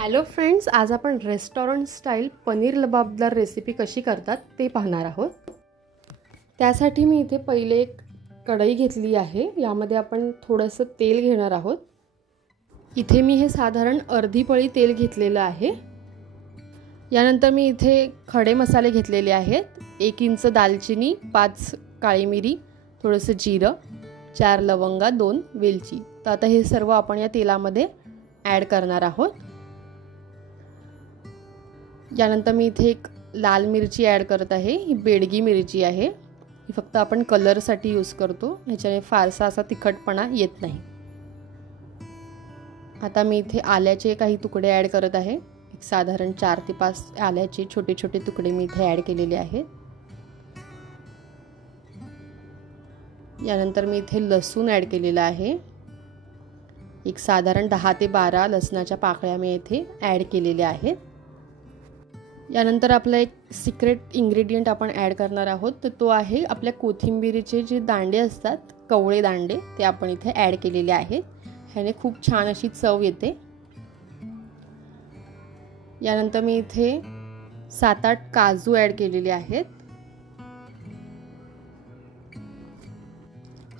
Hello friends, आज आपण restaurant style paneer लबाबदार recipe कशी करतात ते पाहणार आहोत। त्यासाठी मी इथे पहिले एक कढई घेतली आहे। यामध्ये आपण थोडंसं तेल घेणार आहोत। इथे मी हे साधारण अर्धी पळी तेल घेतलेलं आहे। यानंतर मी इथे खडे मसाले घेतलेले आहेत। 1 इंच दालचिनी, 5 काळी मिरी, थोडंसं जिरं, 4 लवंगा, 2 वेलची। तर आता हे सर्व आपण या तेलामध्ये ॲड करणार आहोत। यानंतर मी इथे एक लाल मिरची ॲड करत आहे। ही बेडगी मिरची आहे। ही फक्त आपण कलरसाठी यूज करतो, ह्याच्याने फारसा असा तिखटपणा येत नाही। आता मी इथे आल्याचे काही तुकडे ॲड करत आहे। एक साधारण 4 ते 5 आल्याचे छोटे छोटे तुकडे मी इथे ॲड केलेले आहेत। यानंतर मी इथे लसूण ॲड केलेला आहे। एक साधारण 10 ते 12 लसणाच्या पाकळ्या मी इथे ॲड केलेल्या आहेत। यानंतर आपला एक सिक्रेट इन्ग्रेडियंट आपण ॲड करणार आहोत, तर तो आहे आपल्या कोथिंबीरीचे जे दांडे असतात, कवळे दांडे, ते आपण इथे ॲड केलेले आहेत। ह्याने खूप छान अशी चव येते। यानंतर मी इथे 7-8 काजू ॲड केलेले आहेत।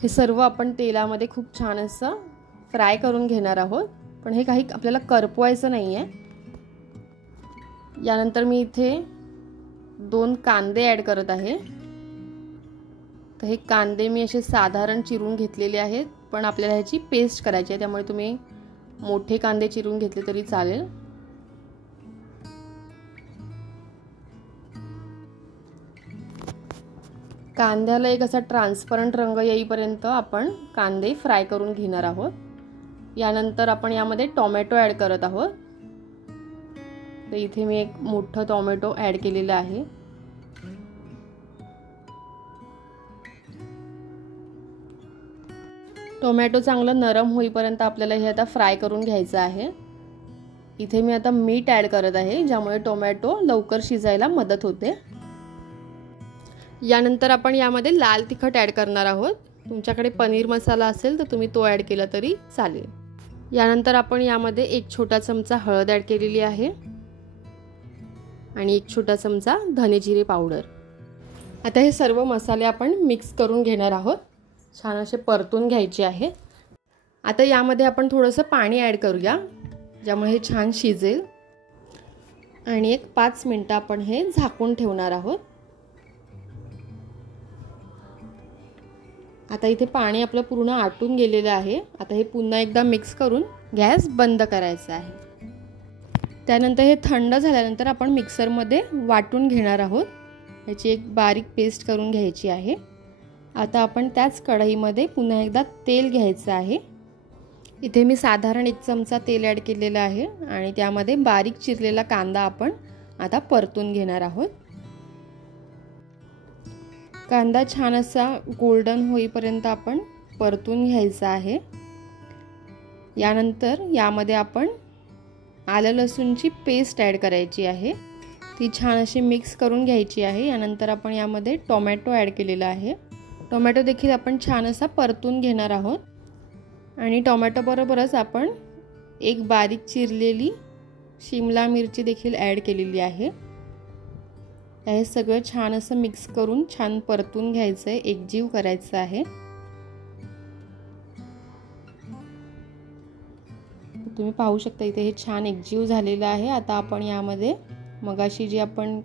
हे सर्व आपण तेलामध्ये खूप छान असं फ्राय करून घेणार आहोत, पण हे काही आपल्याला करपवायचं नाही आहे। यानंतर मी इथे 2 कांदे ॲड करत आहे। तर हे कांदे मी असे साधारण चिरून घेतलेले आहेत, पण आपल्याला ह्याची पेस्ट करायची आहे, त्यामुळे तुम्ही मोठे कांदे चिरून घेतले तरी चालेल। कांद्याला एक असा ट्रान्सपरंट रंग येईपर्यंत आपण कांदे फ्राय करून घेणार आहोत। यानंतर आपण यामध्ये टोमॅटो ॲड करत आहोत। तर इथे मी एक मोठा टोमॅटो ॲड केलेला आहे। टोमॅटो चांगलं नरम होईपर्यंत आपल्याला हे आता फ्राय करून घ्यायचं आहे। इथे मी आता मीठ ॲड करत आहे, ज्यामुळे टोमॅटो लवकर शिजायला मदत होते। यानंतर आपण यामध्ये लाल तिखट ॲड करणार आहोत। तुमच्याकडे पनीर मसाला असेल तर तुम्ही तो ॲड केला तरी चालेल। यानंतर आपण यामध्ये 1 छोटा चमचा हळद ॲड केलेली आहे आणि 1 छोटा चमचा धने जिरे पावडर। आता हे सर्व मसाले आपण मिक्स करून घेणार आहोत। छान असे परतून घ्यायचे आहे। आता यामध्ये आपण थोडंसं पाणी ॲड करूया, ज्यामुळे हे छान शिजेल, आणि एक 5 मिनिटं आपण हे झाकून ठेवणार आहोत। आता इथे पाणी आपलं पूर्ण आटून गेलेलं आहे। आता हे पुन्हा एकदा मिक्स करून गॅस बंद करायचा आहे। त्यानंतर हे थंड झाल्यानंतर आपण मिक्सरमध्ये वाटून घेणार आहोत। याची एक बारीक पेस्ट करून घ्यायची आहे। आता आपण त्याच कढईमध्ये पुन्हा एकदा तेल घ्यायचं आहे। इथे मी साधारण 1 चमचा तेल ॲड केलेलं आहे आणि त्यामध्ये बारीक चिरलेला कांदा आपण आता परतून घेणार आहोत। कांदा छान असा गोल्डन होईपर्यंत आपण परतून घ्यायचा आहे। यानंतर यामध्ये आपण आलं लसूणची पेस्ट ॲड करायची आहे। ती छान अशी मिक्स करून घ्यायची आहे। यानंतर आपण यामध्ये टोमॅटो ॲड केलेला आहे। टोमॅटो देखील आपण छान असा परतून घेणार आहोत, आणि टोमॅटो बरोबरच आपण एक बारीक चिरलेली शिमला मिरची देखील ॲड केलेली आहे। हे सगळं छान असं मिक्स करून छान परतून घ्यायचं आहे, एकजीव करायचं आहे। तुम्ही पाहू शकता इथे हे छान एकजीव झालेलं आहे। आता आपण यामध्ये मगाशी जी आपण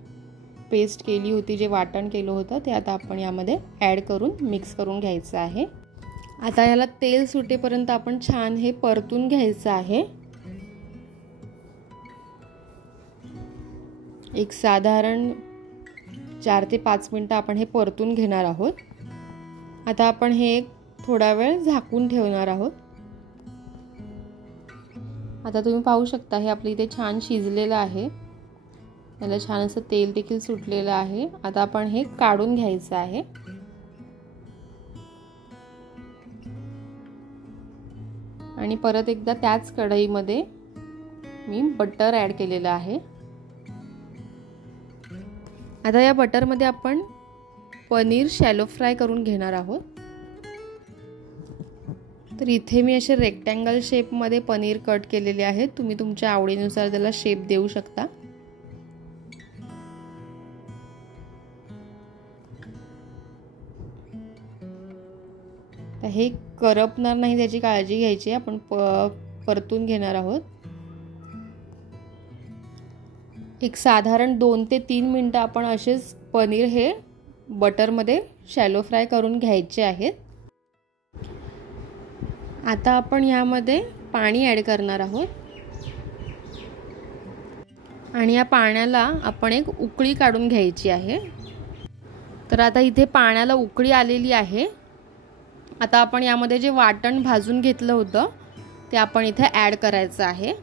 पेस्ट केली होती, जे वाटण केलं होतं, ते आता आपण यामध्ये ॲड करून मिक्स करून घ्यायचं आहे। आता याला तेल सुटेपर्यंत आपण छान हे परतून घ्यायचं आहे। एक साधारण 4 ते 5 मिनिटं आपण हे परतून घेणार आहोत। आता आपण हे थोडा वेळ झाकून ठेवणार आहोत। आता तुम्ही पाहू शकता हे आपलं इथे छान शिजलेलं आहे। त्याला छान असं तेल देखील सुटलेलं आहे। आता आपण हे काढून घ्यायचं आहे। आणि परत एकदा त्याच कढईमध्ये मी बटर ॲड केलेलं आहे। आता या बटरमध्ये आपण पनीर शॅलो फ्राय करून घेणार आहोत। तर इथे मी असे रेक्टँगल शेपमध्ये पनीर कट केलेले आहे. तुम्ही तुमच्या आवडीनुसार त्याला शेप देऊ शकता. हे करपणार नाही त्याची काळजी घ्यायची. आपण परतून घेणार आहोत. एक साधारण 2 ते 3 मिनिटं आपण असेच पनीर हे बटरमध्ये शॅलो फ्राय करून घ्यायचे आहेत. आता आपण यामध्ये पाणी ॲड करणार आहोत आणि या पाण्याला आपण एक उकळी काढून घ्यायची आहे. तर आता इथे पाण्याला उकळी आलेली आहे. आता आपण यामध्ये जे वाटण भाजून घेतलं होतं ते आपण इथे ॲड करायचं आहे.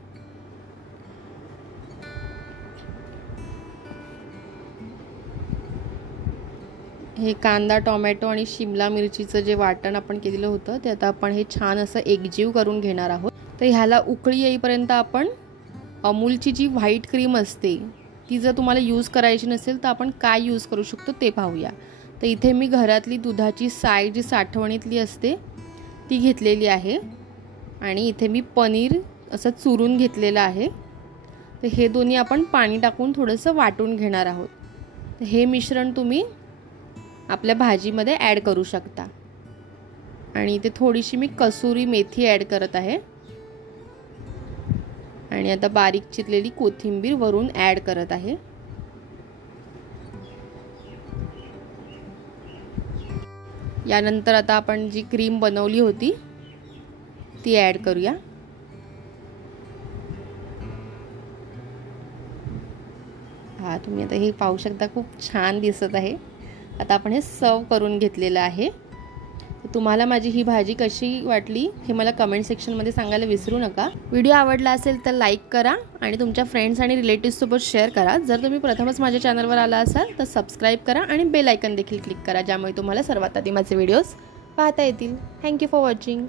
हे कांदा, टोमॅटो आणि शिमला मिरचीचं जे वाटण आपण केलेलं होतं ते आता आपण हे छान असं एकजीव करून घेणार आहोत. तर ह्याला उकळी येईपर्यंत आपण अमूलची जी व्हाईट क्रीम असते ती जर तुम्हाला यूज करायची नसेल तर आपण काय यूज करू शकतो ते पाहूया. तर इथे मी घरातली दुधाची साय जी साठवणीतली असते ती घेतलेली आहे आणि इथे मी पनीर असं चुरून घेतलेलं आहे. तर हे दोन्ही आपण पाणी टाकून थोडंसं वाटून घेणार आहोत. तर हे मिश्रण तुम्ही आपल्या भाजीमध्ये ॲड करू शकता. आणि इथे थोडीशी मी कसुरी मेथी ॲड करत आहे आणि आता बारीक चिरलेली कोथिंबीर वरून ॲड करत आहे. यानंतर आता आपण जी क्रीम बनवली होती ती ॲड करूया. हा, तुम्ही आता हे पाहू शकता, खूप छान दिसत आहे. आता आपण हे सर्व करून घेतलेलं आहे. तुम्हाला माझी ही भाजी कशी वाटली हे मला कमेंट सेक्शनमध्ये सांगायला विसरू नका. व्हिडिओ आवडला असेल तर लाईक करा आणि तुमच्या फ्रेंड्स आणि रिलेटिव्हसोबत शेअर करा. जर तुम्ही प्रथमच माझ्या चॅनलवर आला असाल तर सबस्क्राईब करा आणि बेल आयकन देखील क्लिक करा, ज्यामुळे तुम्हाला सर्वात आधी माझे व्हिडिओज पाहता येतील. Thank you for watching.